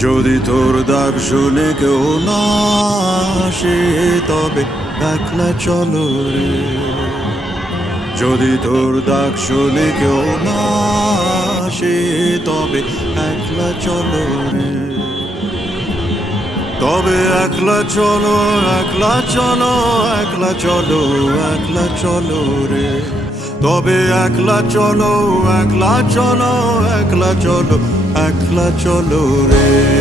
যদি তোর ডাক শুনে কেউ না আসে তবে একলা চলো রে। যদি তোর ডাক শুনে কেউ না আসে তবে একলা চলো রে। তবে একলা চলো, একলা চলো, একলা চলো, একলা চলো রে। তবে একলা চলো, একলা চলো, একলা চলো, একলা চলো রে।